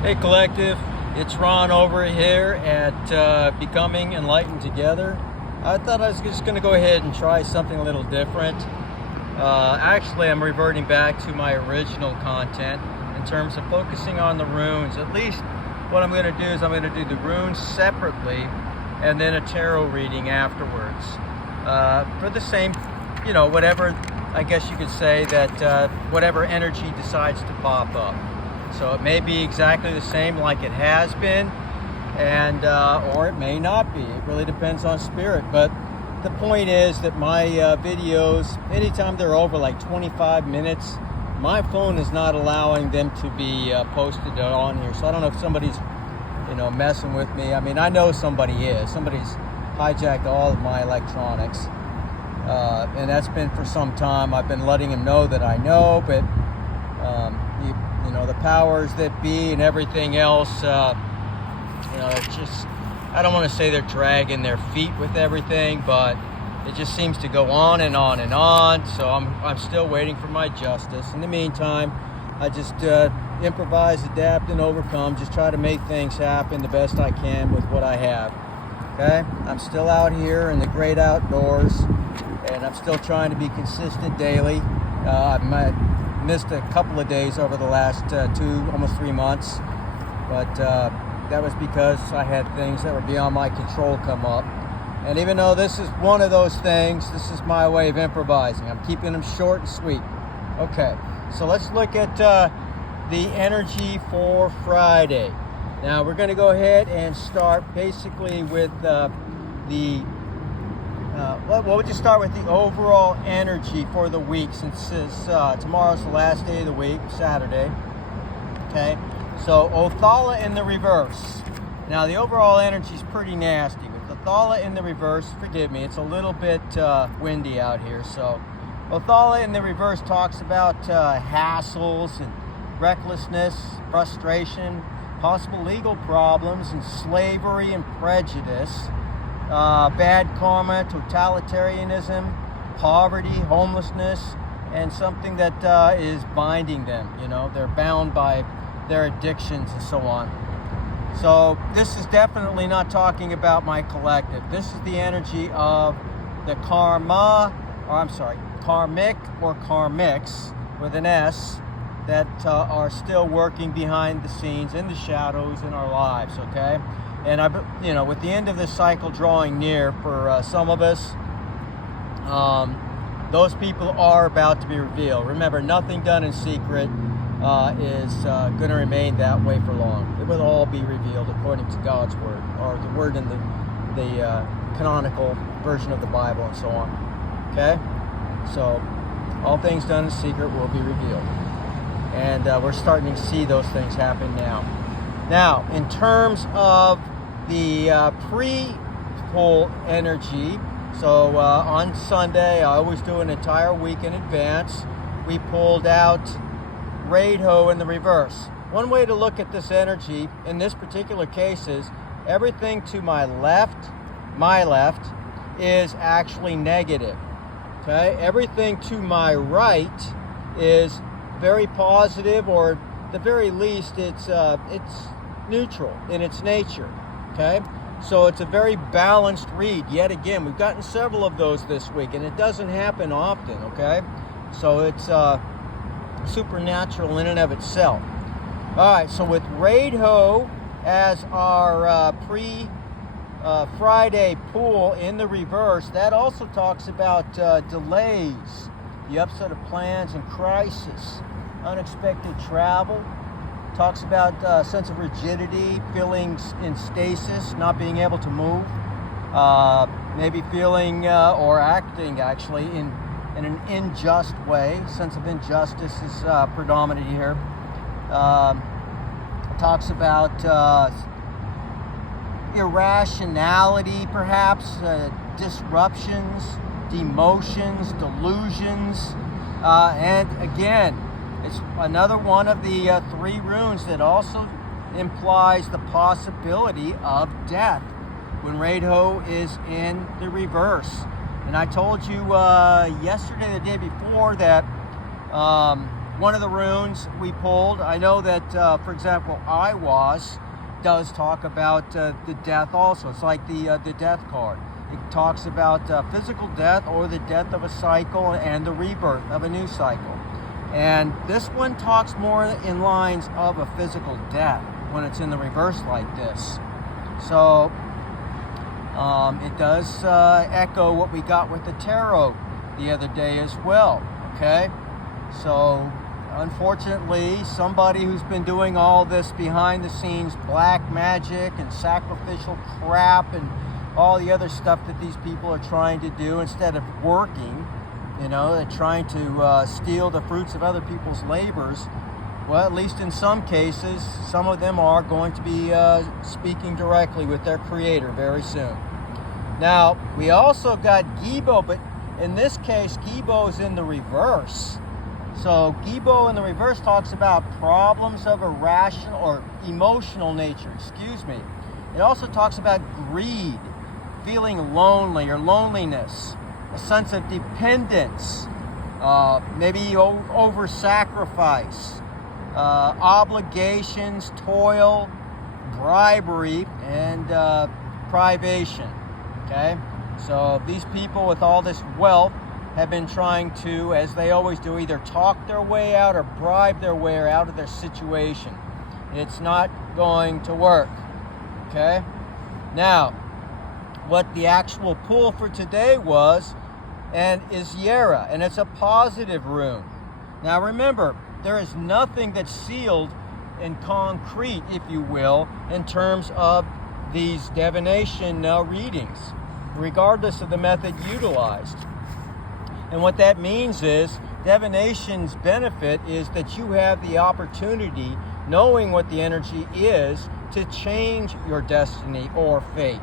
Hey collective, it's Ron over here at Becoming Enlightened Together. I thought I was just going to go ahead and try something a little different. Actually, I'm reverting back to my original content in terms of focusing on the runes. At least what I'm going to do is I'm going to do the runes separately and then a tarot reading afterwards. For the same, whatever, I guess you could say that whatever energy decides to pop up. So it may be exactly the same like it has been, and or it may not be. It really depends on spirit. But the point is that my videos, anytime they're over like 25 minutes, my phone is not allowing them to be posted on here. So I don't know if somebody's, messing with me. I mean, I know somebody is. Somebody's hijacked all of my electronics, and that's been for some time. I've been letting them know that I know, but the powers that be and everything else, it's just, I don't want to say they're dragging their feet with everything, but it just seems to go on and on and on. So I'm still waiting for my justice. In the meantime, I just improvise, adapt, and overcome. Just try to make things happen the best I can with what I have. Okay? I'm still out here in the great outdoors, and I'm still trying to be consistent daily. I missed a couple of days over the last almost 3 months, but that was because I had things that were beyond my control come up. And even though this is one of those things, this is my way of improvising. I'm keeping them short and sweet. Okay, so let's look at the energy for Friday. Now we're going to go ahead and start basically with we'll just start with the overall energy for the week, since tomorrow's the last day of the week, Saturday. Okay, so Othala in the reverse. Now the overall energy is pretty nasty. With Othala in the reverse, forgive me, it's a little bit windy out here. So Othala in the reverse talks about hassles and recklessness, frustration, possible legal problems, and slavery and prejudice. Bad karma, totalitarianism, poverty, homelessness, and something that is binding them. They're bound by their addictions and so on. So this is definitely not talking about my collective. This is the energy of the karmic or karmics with an S that are still working behind the scenes, in the shadows in our lives. Okay. And with the end of this cycle drawing near for some of us, those people are about to be revealed. Remember, nothing done in secret is going to remain that way for long. It will all be revealed according to God's word, or the word in the canonical version of the Bible, and so on. Okay, so all things done in secret will be revealed, and we're starting to see those things happen now. Now, in terms of the pre-pull energy, so on Sunday, I always do an entire week in advance, we pulled out Radho in the reverse. One way to look at this energy in this particular case is everything to my left, is actually negative. Okay? Everything to my right is very positive, or at the very least, it's neutral in its nature. Okay, so it's a very balanced read. Yet again, we've gotten several of those this week, and it doesn't happen often. Okay, so it's supernatural in and of itself. All right, so with Radho as our Friday pull in the reverse, that also talks about delays, the upset of plans and crisis, unexpected travel. Talks about a sense of rigidity, feelings in stasis, not being able to move, maybe feeling or acting actually in an unjust way. Sense of injustice is predominant here. Talks about irrationality, perhaps, disruptions, demotions, delusions, and again, it's another one of the 3 runes that also implies the possibility of death when Radho is in the reverse. And I told you yesterday, the day before, that one of the runes we pulled. I know that, for example, Iwas does talk about the death also. It's like the death card. It talks about physical death or the death of a cycle and the rebirth of a new cycle. And this one talks more in lines of a physical death when it's in the reverse like this. So it does echo what we got with the tarot the other day as well, okay? So unfortunately, somebody who's been doing all this behind the scenes black magic and sacrificial crap and all the other stuff that these people are trying to do instead of working, you know, they're trying to steal the fruits of other people's labors. Well, at least in some cases, some of them are going to be speaking directly with their creator very soon. Now, we also got Gibo, but in this case, Gibo is in the reverse. So Gibo in the reverse talks about problems of a rational or emotional nature, excuse me. It also talks about greed, feeling lonely or loneliness, a sense of dependence, maybe over-sacrifice, obligations, toil, bribery, and privation, okay? So these people with all this wealth have been trying to, as they always do, either talk their way out or bribe their way out of their situation. It's not going to work, okay? Now, what the actual pull for today was, and is Yera, and it's a positive rune. Now remember, there is nothing that's sealed in concrete, if you will, in terms of these divination readings, regardless of the method utilized. And what that means is, divination's benefit is that you have the opportunity, knowing what the energy is, to change your destiny or fate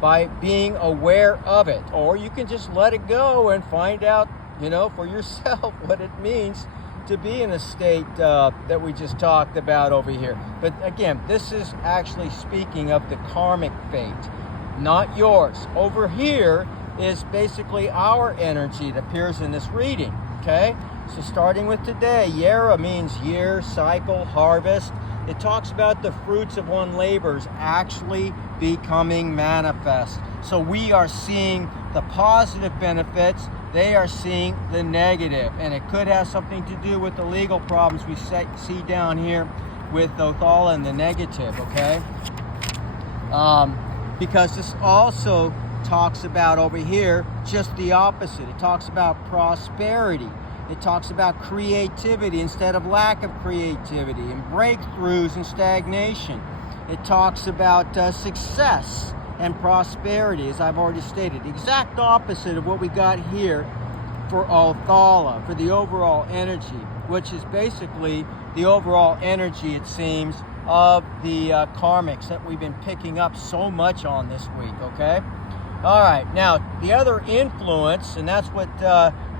by being aware of it. Or you can just let it go and find out, you know, for yourself what it means to be in a state that we just talked about over here. But again, this is actually speaking of the karmic fate, not yours. Over here is basically our energy that appears in this reading, okay? So starting with today, Yera means year, cycle, harvest. It talks about the fruits of one's labors actually becoming manifest. So we are seeing the positive benefits, they are seeing the negative. And it could have something to do with the legal problems we see down here with Othala and the negative, okay? Because this also talks about over here just the opposite. It talks about prosperity. It talks about creativity instead of lack of creativity, and breakthroughs and stagnation. It talks about success and prosperity, as I've already stated. The exact opposite of what we got here for Othala, for the overall energy, which is basically the overall energy, it seems, of the karmics that we've been picking up so much on this week, okay? All right, now the other influence, and that's what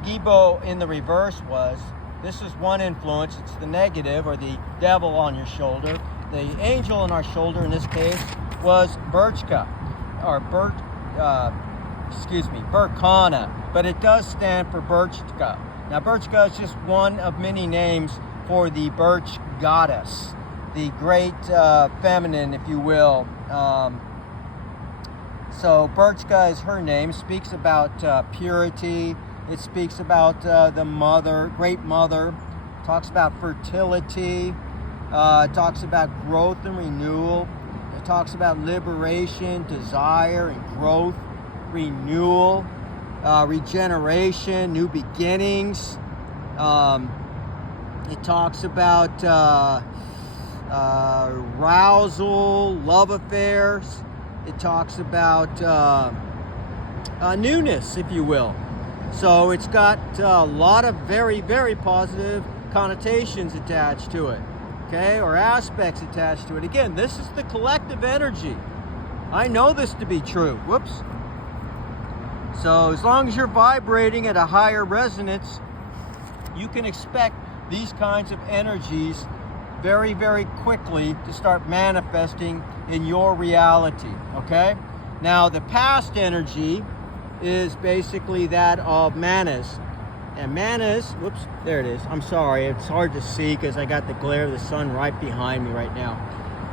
Gibo in the reverse was. This is one influence. It's the negative, or the devil on your shoulder. The angel on our shoulder in this case was Birchka, or Berkana, but it does stand for Birchka. Now Birchka is just one of many names for the birch goddess, the great feminine, if you will. So Birchka is her name. It speaks about purity. It speaks about the mother, great mother. It talks about fertility. It talks about growth and renewal. It talks about liberation, desire, and growth, renewal, regeneration, new beginnings. It talks about arousal, love affairs. It talks about newness, if you will. So it's got a lot of very, very positive connotations attached to it, okay, or aspects attached to it. Again, this is the collective energy. I know this to be true. Whoops. So as long as you're vibrating at a higher resonance, you can expect these kinds of energies very, very quickly to start manifesting in your reality, okay? Now, the past energy is basically that of Manas, And manas, whoops, there it is. I'm sorry, it's hard to see because I got the glare of the sun right behind me right now.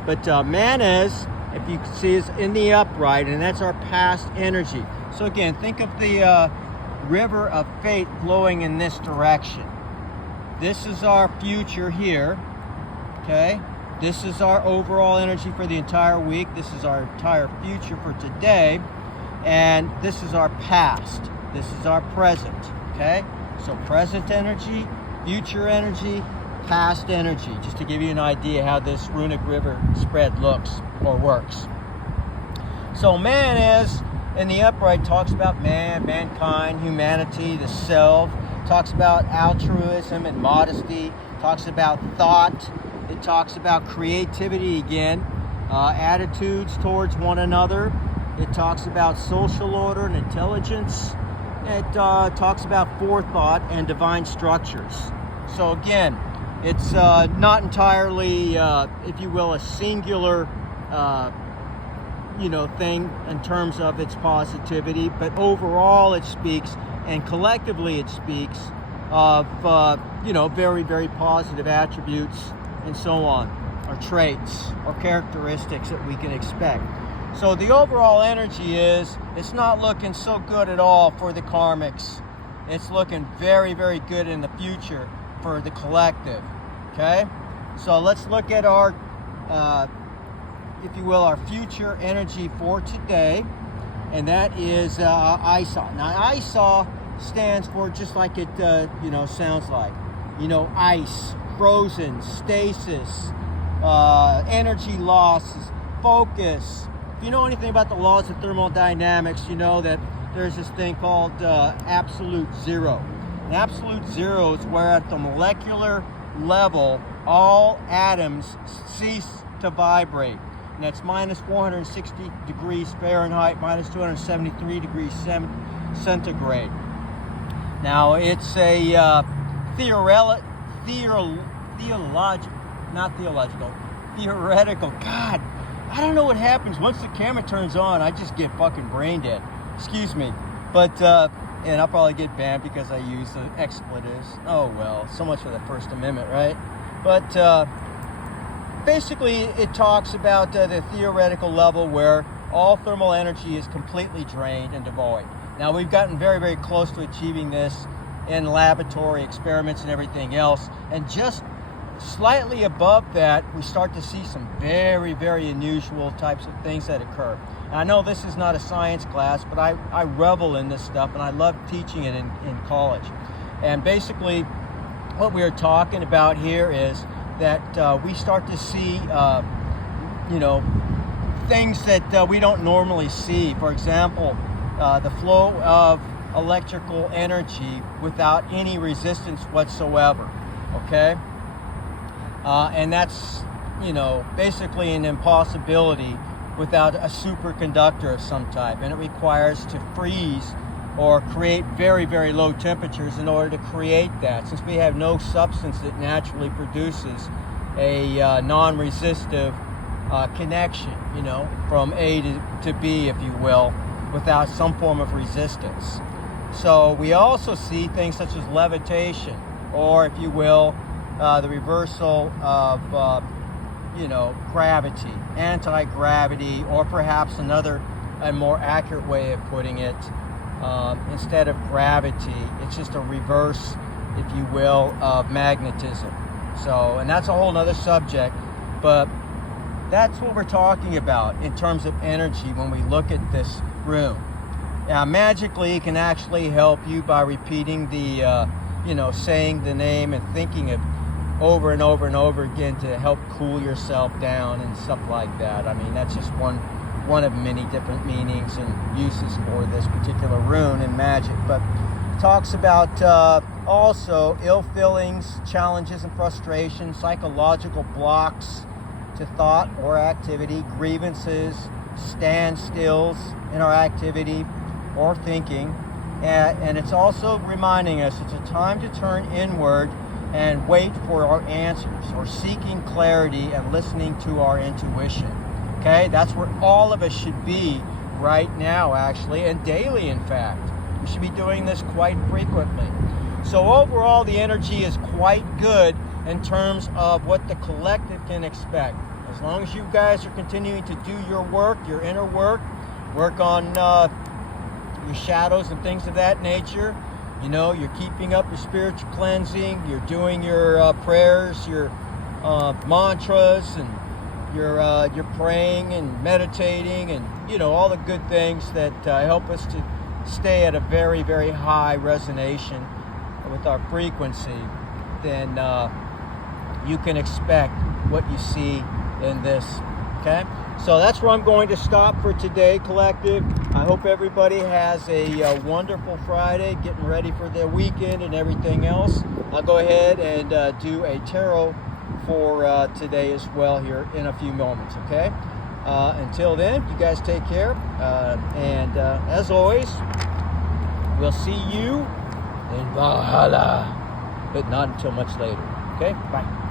But manas, if you can see, is in the upright, and that's our past energy. So again, think of the river of fate flowing in this direction. This is our future here, okay? This is our overall energy for the entire week. This is our entire future for today. And this is our past. This is our present, okay? So present energy, future energy, past energy, just to give you an idea how this runic river spread looks or works. So man is in the upright talks about man, mankind, humanity, the self, talks about altruism and modesty, talks about thought, it talks about creativity again, attitudes towards one another, it talks about social order and intelligence, it talks about forethought and divine structures. So again, it's not entirely, if you will, a singular thing in terms of its positivity, but overall it speaks, and collectively it speaks of, very, very positive attributes and so on, or traits or characteristics that we can expect. So the overall energy is, it's not looking so good at all for the karmics. It's looking very, very good in the future for the collective, okay? So let's look at our, if you will, our future energy for today, and that is ISA. Now ISA stands for, just like it sounds like, ice, frozen, stasis, energy losses, focus. If you know anything about the laws of thermodynamics, you know that there's this thing called absolute zero. And absolute zero is where at the molecular level all atoms cease to vibrate. And that's minus 460 degrees Fahrenheit, minus 273 degrees centigrade. Now it's a theoretical. God, I don't know what happens once the camera turns on. I just get fucking brain dead. Excuse me, but and I'll probably get banned because I use the expletives. Oh well, so much for the First Amendment, right? But basically, it talks about the theoretical level where all thermal energy is completely drained and devoid. Now we've gotten very, very close to achieving this in laboratory experiments and everything else, and just slightly above that, we start to see some very, very unusual types of things that occur. And I know this is not a science class, but I revel in this stuff, and I love teaching it in college. And basically, what we are talking about here is that we start to see, things that we don't normally see. For example, the flow of electrical energy without any resistance whatsoever, okay? And that's, basically an impossibility without a superconductor of some type. And it requires to freeze or create very, very low temperatures in order to create that, since we have no substance that naturally produces a non-resistive connection, from A to B, if you will, without some form of resistance. So we also see things such as levitation, or if you will, the reversal of, gravity, anti-gravity, or perhaps another and more accurate way of putting it, instead of gravity, it's just a reverse, if you will, of magnetism. So, and that's a whole nother subject, but that's what we're talking about in terms of energy when we look at this rune. Now, magically, it can actually help you by repeating the, saying the name and thinking of over and over and over again to help cool yourself down and stuff like that. I mean, that's just one of many different meanings and uses for this particular rune in magic. But it talks about also ill feelings, challenges and frustrations, psychological blocks to thought or activity, grievances, standstills in our activity or thinking. And it's also reminding us it's a time to turn inward and wait for our answers, or seeking clarity and listening to our intuition. Okay, that's where all of us should be right now, actually, and daily, in fact. We should be doing this quite frequently. So overall, the energy is quite good in terms of what the collective can expect. As long as you guys are continuing to do your work, your inner work on your shadows and things of that nature. You know, you're keeping up your spiritual cleansing, you're doing your prayers, your mantras, and you're praying and meditating, and you know, all the good things that help us to stay at a very, very high resonation with our frequency. Then you can expect what you see in this. Okay, so that's where I'm going to stop for today, collective. I hope everybody has a wonderful Friday, getting ready for their weekend and everything else. I'll go ahead and do a tarot for today as well here in a few moments. Okay, until then, you guys take care, and as always, we'll see you in Valhalla, but not until much later. Okay, bye.